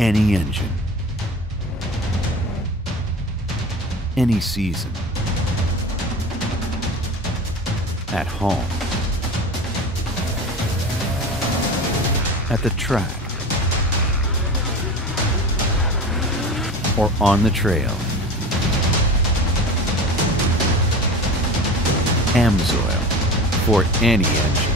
any engine, any season, at home, at the track, or on the trail. Amsoil for any engine.